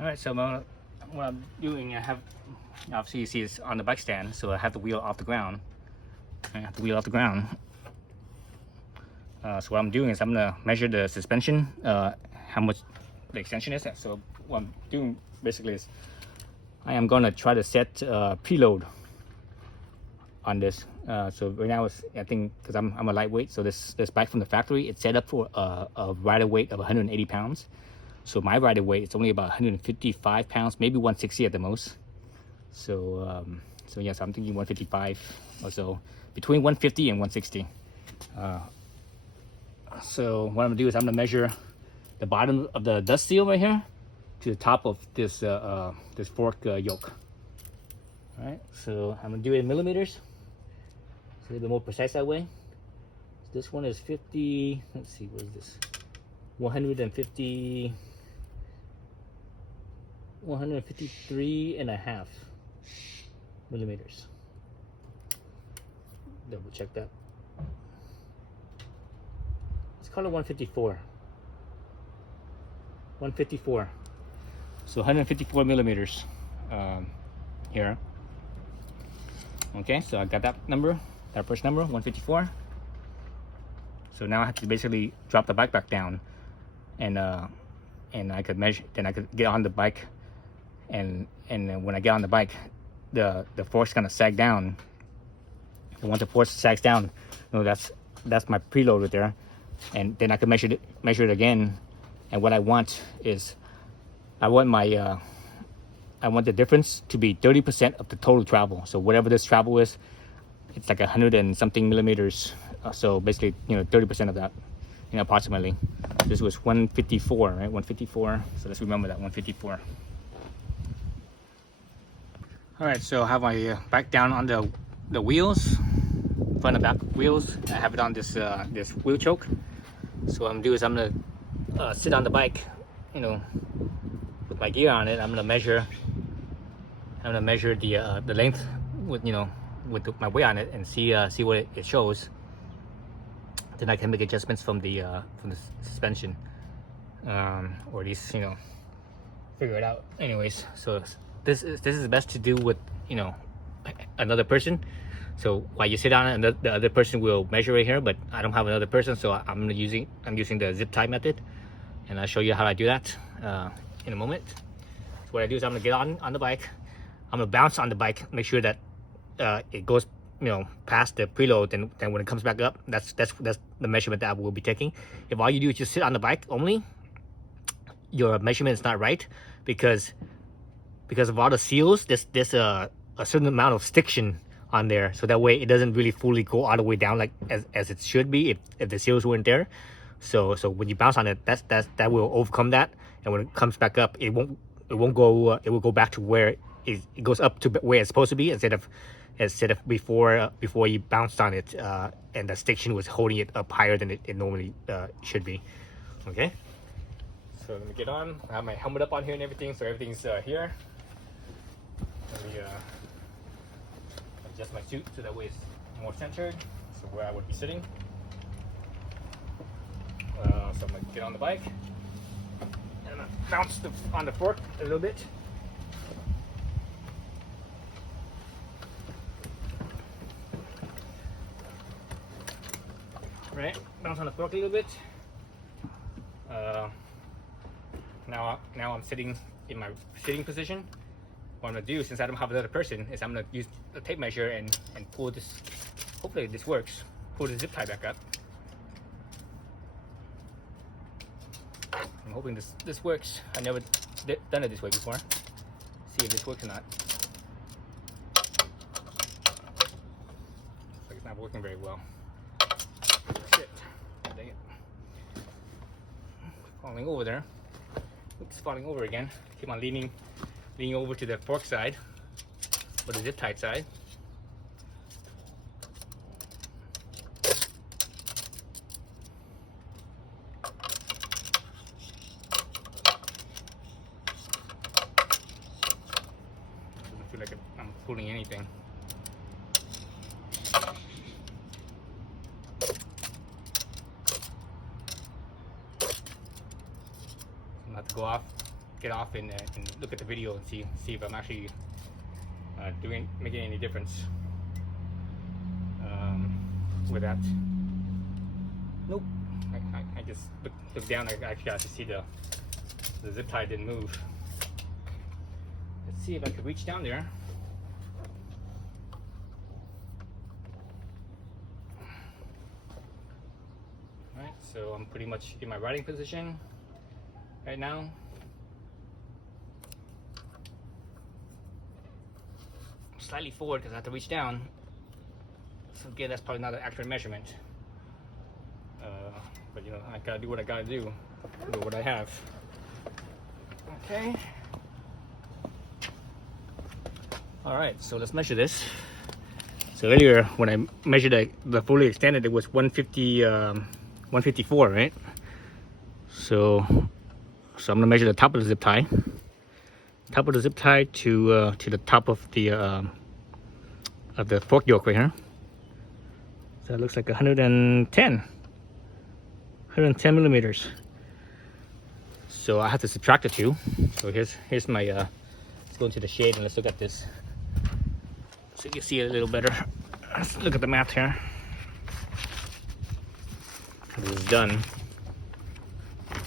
All right, so what I'm doing, I have, obviously you see it's on the bike stand, so I have the wheel off the ground. I have the wheel off the ground. So what I'm doing is I'm gonna measure the suspension, how much the extension is. So what I'm doing basically is I am gonna try to set preload on this. So right now it's, I think, because I'm a lightweight, so this bike from the factory, it's set up for a rider weight of 180 pounds. So my rider weight is only about 155 pounds, maybe 160 at the most. So so yes, I'm thinking 155 or so, between 150 and 160. So what I'm gonna do is I'm gonna measure the bottom of the dust seal right here to the top of this this fork yoke. All right, so I'm gonna do it in millimeters. It's a little bit more precise that way. So this one is 50. Let's see, what is this? 153.5 millimeters. Double check that. Let's call it 154. 154. So 154 millimeters here. Okay, so I got that number, that first number, 154. So now I have to basically drop the bike back down, and I could measure. Then I could get on the bike, and then when I get on the bike, the fork's gonna sag down. And once the fork sags down, you know, that's my preload right there, and then I can measure it again. And what I want is, I want the difference to be 30% of the total travel. So whatever this travel is, it's like 100 and something millimeters. So basically, you know, 30% of that, you know, approximately. This was 154, right? 154. So let's remember that, 154. All right, so I have my bike down on the wheels, front and back wheels. I have it on this this wheel choke. So what I'm gonna do is I'm gonna sit on the bike, you know, with my gear on it. I'm gonna measure the length with, you know, with my weight on it, and see what it shows. Then I can make adjustments from the suspension, or at least, you know, figure it out. Anyways, so this is best to do with, you know, another person. So while you sit on it, and the other person will measure right here, but I don't have another person, so I'm using the zip tie method, and I'll show you how I do that in a moment. So what I do is I'm gonna get on the bike. I'm gonna bounce on the bike, make sure that it goes, you know, past the preload, and then when it comes back up, that's the measurement that I will be taking. If all you do is just sit on the bike only, your measurement is not right, because of all the seals. There's a certain amount of stiction on there, so that way it doesn't really fully go all the way down like as it should be if the seals weren't there. So when you bounce on it, that will overcome that, and when it comes back up, it won't go. It will go back to where it goes up to where it's supposed to be, instead of before you bounced on it, and the stiction was holding it up higher than it normally should be. Okay, so let me get on. I have my helmet up on here and everything, so everything's here. Let me adjust my suit so that way it's more centered, so where I would be sitting. So I'm gonna get on the bike, and I'm gonna bounce on the fork a little bit. Right, bounce on the fork a little bit. Now I'm sitting in my sitting position. What I'm gonna do, since I don't have another person, is I'm gonna use a tape measure and pull this. Hopefully this works. Pull the zip tie back up. I'm hoping this works. I've never done it this way before. See if this works or not. Looks like it's not working very well. Shit. Dang it. Falling over there. Oops, falling over again. Keep on leaning over to the fork side, or the zip tied side. Doesn't feel like I'm pulling anything. I'm gonna have to go off get off and look at the video and see if I'm actually making any difference with that. Nope. I just look down. I actually got to see the zip tie didn't move. Let's see if I could reach down there. Alright, so I'm pretty much in my riding position right now. Slightly forward because I have to reach down. So again, that's probably not an accurate measurement. But you know, I gotta do what I gotta do with what I have. Okay. Alright, so let's measure this. So earlier when I measured the fully extended, it was 154, right? So I'm gonna measure the top of the zip tie. Top of the zip tie to the top of the fork yoke right here. So it looks like 110 millimeters. So I have to subtract the two. So here's my let's go into the shade and let's look at this so you can see it a little better. Let's look at the math here. This is done.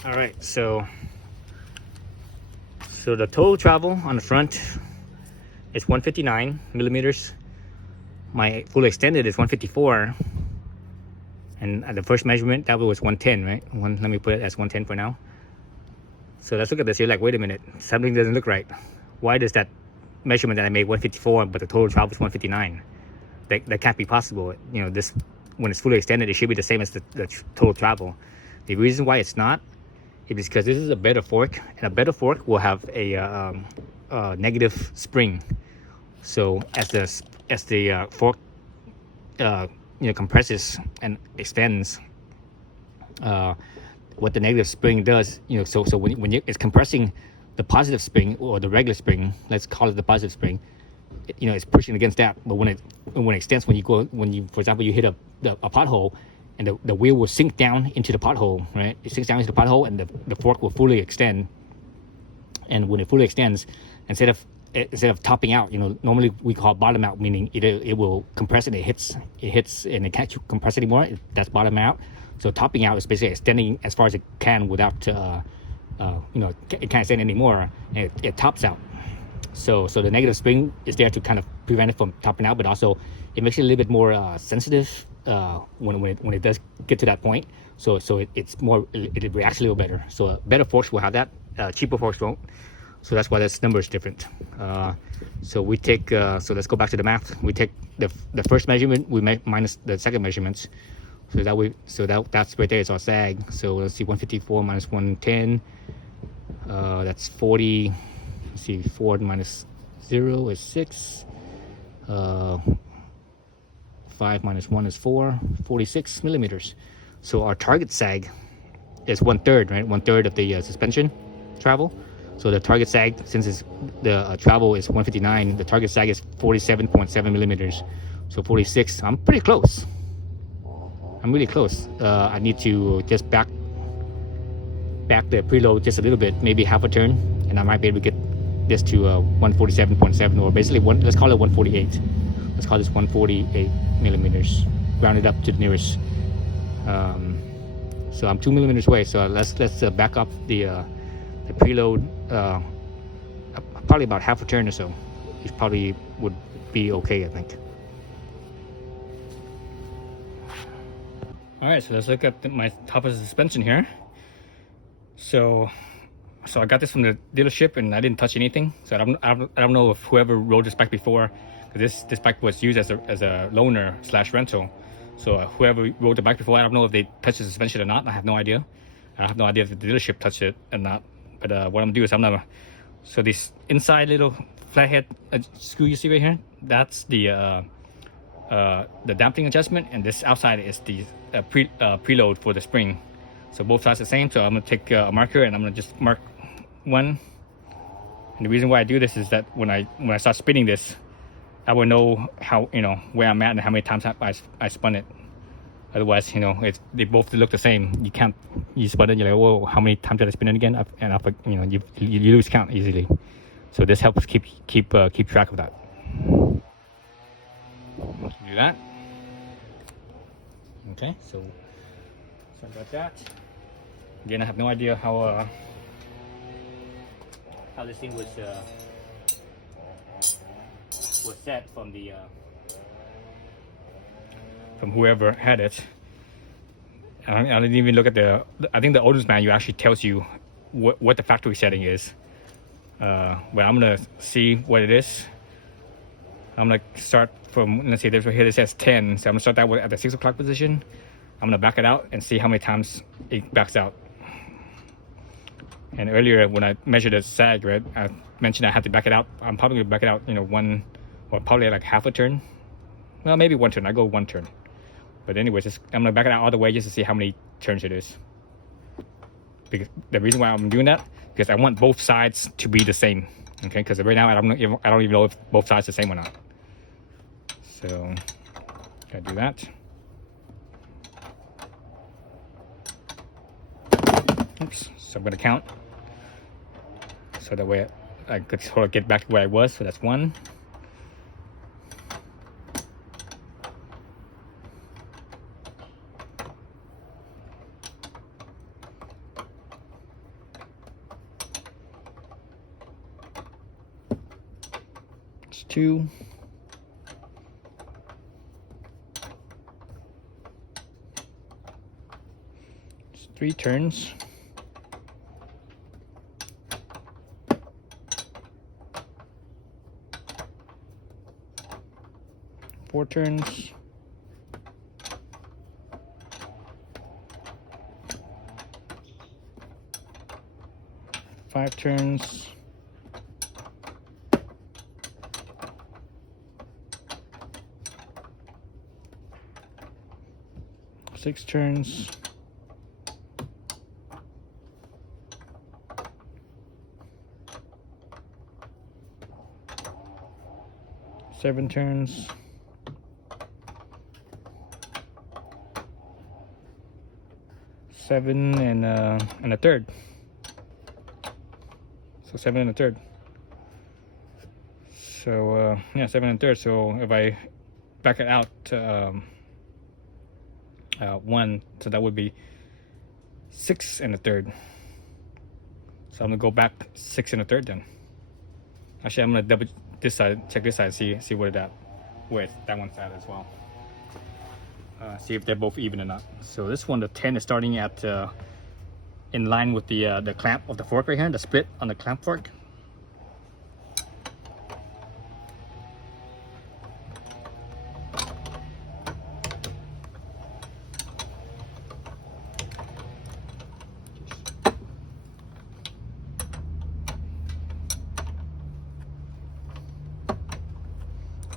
All right, so the total travel on the front is 159 millimeters. My fully extended is 154. And at the first measurement, that was 110, right? Let me put it as 110 for now. So let's look at this. You're like, wait a minute, something doesn't look right. Why does that measurement that I made 154, but the total travel is 159? That can't be possible. You know, this when it's fully extended, it should be the same as the total travel. The reason why it's not is because this is a better fork, and a better fork will have a negative spring. So as the fork compresses and extends, what the negative spring does, so when it's compressing, the positive spring or the regular spring, let's call it the positive spring, it's pushing against that. But when it extends, for example, you hit a pothole, and the wheel will sink down into the pothole, right? It sinks down into the pothole, and the fork will fully extend. And when it fully extends, instead of topping out, normally we call bottom out, meaning it will compress and it hits and it can't compress anymore. That's bottom out. So topping out is basically extending as far as it can without it can't extend anymore, and it tops out. So the negative spring is there to kind of prevent it from topping out, but also it makes it a little bit more sensitive when it does get to that point. So it reacts a little better. So better forks will have that. Cheaper forks won't. So that's why this number is different. So we take, so let's go back to the math. We take the first measurement, we minus the second measurements. So that's right there is our sag. So let's see, 154 minus 110, that's 40. Let's see, 4 minus 0 is 6. 5 minus 1 is 4, 46 millimeters. So our target sag is 1/3, right? 1/3 of the suspension travel. So the target sag, since the travel is 159, the target sag is 47.7 millimeters. So 46, I'm pretty close. I'm really close. I need to just back the preload just a little bit, maybe half a turn, and I might be able to get this to 147.7, or basically let's call it 148. Let's call this 148 millimeters, round it up to the nearest. So I'm 2 millimeters away. So let's back up the preload probably about half a turn or so. It probably would be okay, I think. All right, so let's look at my top of the suspension here. So I got this from the dealership, and I didn't touch anything. So I don't know if whoever rode this bike before, because this bike was used as a loaner / rental. So whoever rode the bike before, I don't know if they touched the suspension or not. I have no idea. I have no idea if the dealership touched it or not. But what I'm gonna do is so this inside little flathead screw you see right here, that's the damping adjustment, and this outside is the preload for the spring. So both sides the same. So I'm gonna take a marker and I'm gonna just mark one. And the reason why I do this is that when I start spinning this, I will know how where I'm at and how many times I spun it. Otherwise, you know, they both look the same. You can't, you spin it, you're like, whoa, how many times did I spin it again? And you know, you lose count easily. So this helps keep track of that. Do that. Okay, so sorry about that. Again, I have no idea how this thing was set from the from whoever had it. I didn't even look at I think the owner's manual actually tells you what the factory setting is. But I'm gonna see what it is. I'm gonna start from, let's see, there's right here it says 10, so I'm gonna start that at the 6 o'clock position. I'm gonna back it out and see how many times it backs out. And earlier when I measured the sag, right, I mentioned I had to back it out. I'm probably gonna back it out, you know, one, or probably like half a turn. Well, maybe 1 turn. I go 1 turn. But anyways, I'm gonna back it out all the way just to see how many turns it is. Because the reason why I'm doing that, because I want both sides to be the same. Okay, because right now I don't even know if both sides are the same or not. So gotta do that. Oops. So I'm gonna count. So that way I could sort of get back to where I was. So that's 1. It's 2. It's 3 turns. 4 turns. 5 turns. 6 turns. 7 turns. 7 and a third. So 7 and a third. So yeah, 7 and a third. So if I back it out to 1, so that would be 6 and a third. So I'm gonna go back 6 and a third then. Actually, I'm gonna double this side, check this side, see what that one's at as well. See if they're both even or not. So this one, the 10 is starting at in line with the clamp of the fork right here, the split on the clamp fork.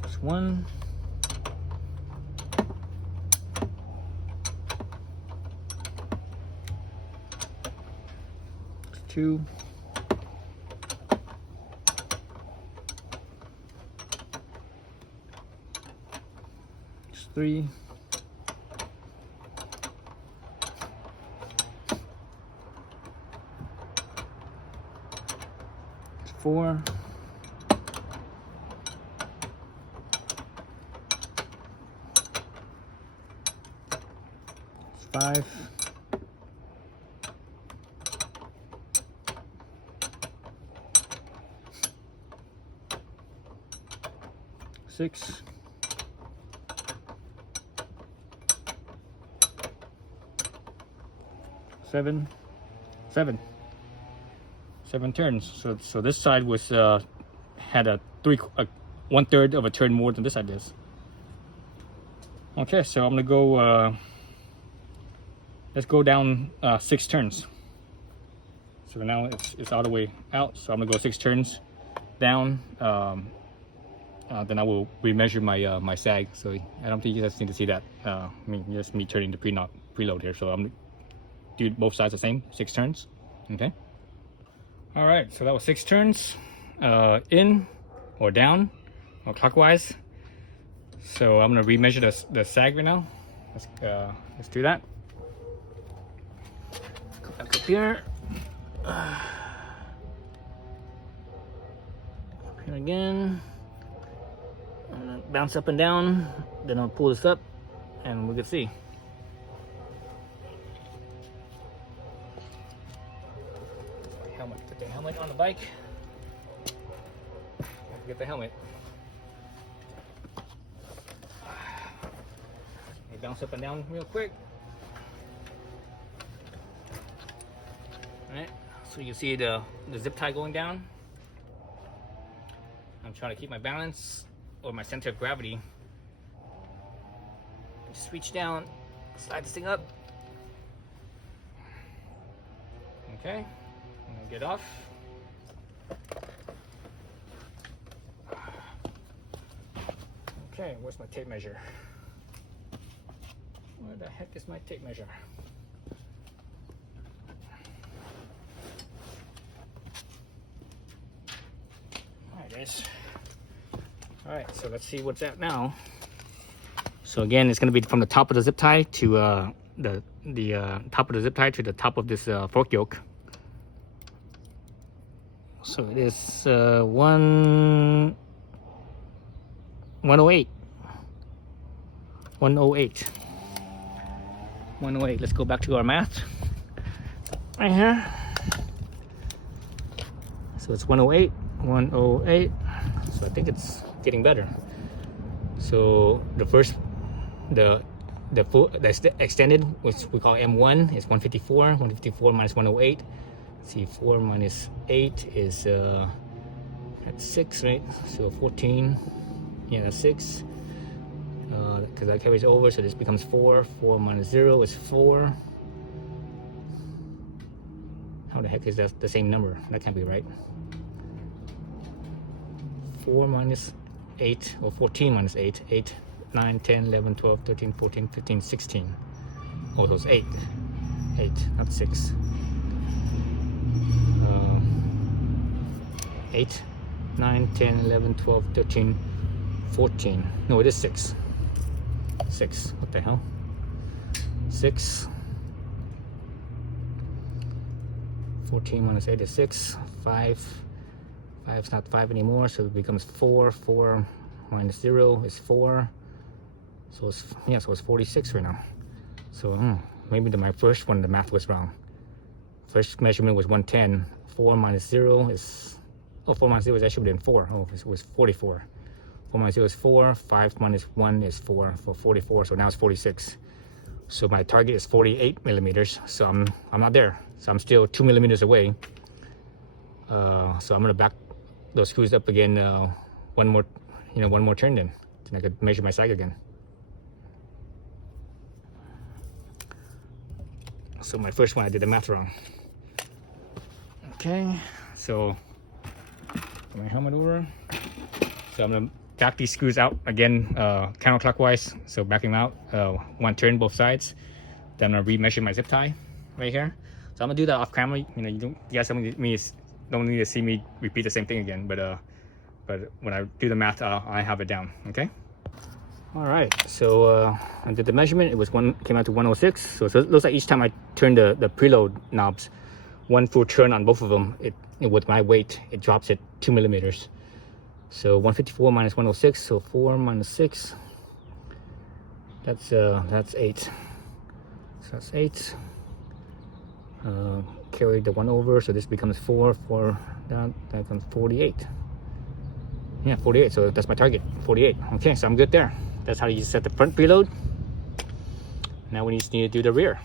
There's 1. 2. 3. 4. 5. 6. 7. 7 turns. So this side was had a 1/3 of a turn more than this side is. Okay, so I'm gonna go. Let's go down 6 turns. So now it's all the way out. So I'm gonna go 6 turns down. Then I will remeasure my my sag. So I don't think you guys need to see that. I mean, just me turning the preload here. So I'm gonna do both sides the same, 6 turns. Okay. All right. So that was 6 turns, in or down or clockwise. So I'm gonna remeasure the sag right now. let's do that. Go back up here. Up here again. I'm gonna bounce up and down. Then I'll pull this up, and we can see. Helmet. Put the helmet on the bike. Don't forget the helmet. Bounce up and down real quick. All right, so you can see the zip tie going down. I'm trying to keep my balance or my center of gravity. Just reach down, slide this thing up. Okay, I'm gonna get off. Okay, where's my tape measure? Where the heck is my tape measure? Alright guys. Alright, so let's see what's at now. So again, it's going to be from the top of the zip tie to the top of the zip tie to the top of this fork yoke. So it is 108. 108. 108. Let's go back to our math right here. So it's 108, 108. So I think it's getting better. So the first, the extended, which we call M1, is 154. 154 minus 108. Let's see, 4 minus 8 is that's 6, right? So 14. Yeah, that's 6. Because that carries over, so this becomes 4. 4 minus 0 is 4. How the heck is that the same number? That can't be right. 4 minus 8, or 14 minus 8. 8, 9, 10, 11, 12, 13, 14, 15, 16. Oh, so it's 8. 8, not 6. 8, 9, 10, 11, 12, 13, 14. No, it is 6. 6. What the hell? 6. 14 minus 8 is 6. 5. 5 is not 5 anymore, so it becomes 4. 4 minus 0 is 4. So it's, yeah, so it's 46 right now. So maybe my first one, the math was wrong. First measurement was 110. 4 minus 0 is, oh, 4 minus 0 is actually within 4. Oh, it was 44. 4 minus 0 is 4. 5 minus 1 is 4 for 44. So now it's 46. So my target is 48 millimeters. So I'm not there. So I'm still 2 millimeters away. So I'm gonna back those screws up again. One more turn then I could measure my sag again. So my first one, I did the math wrong. Okay, so put my helmet over. So I'm gonna back these screws out again, counterclockwise. So backing them out, one turn both sides. Then I'm gonna remeasure my zip tie right here. So I'm gonna do that off camera. You guys don't need to see me repeat the same thing again. But when I do the math, I have it down. Okay. All right. So I did the measurement. It was came out to 106. So it looks like each time I turn the preload knobs, one full turn on both of them, with my weight, it drops it 2 millimeters. So 154 minus 106, so 4 minus 6. That's 8. So that's 8. Carry the 1 over, so this becomes 4. 4 down, that becomes 48. Yeah, 48. So that's my target, 48. Okay, so I'm good there. That's how you set the front preload. Now we just need to do the rear.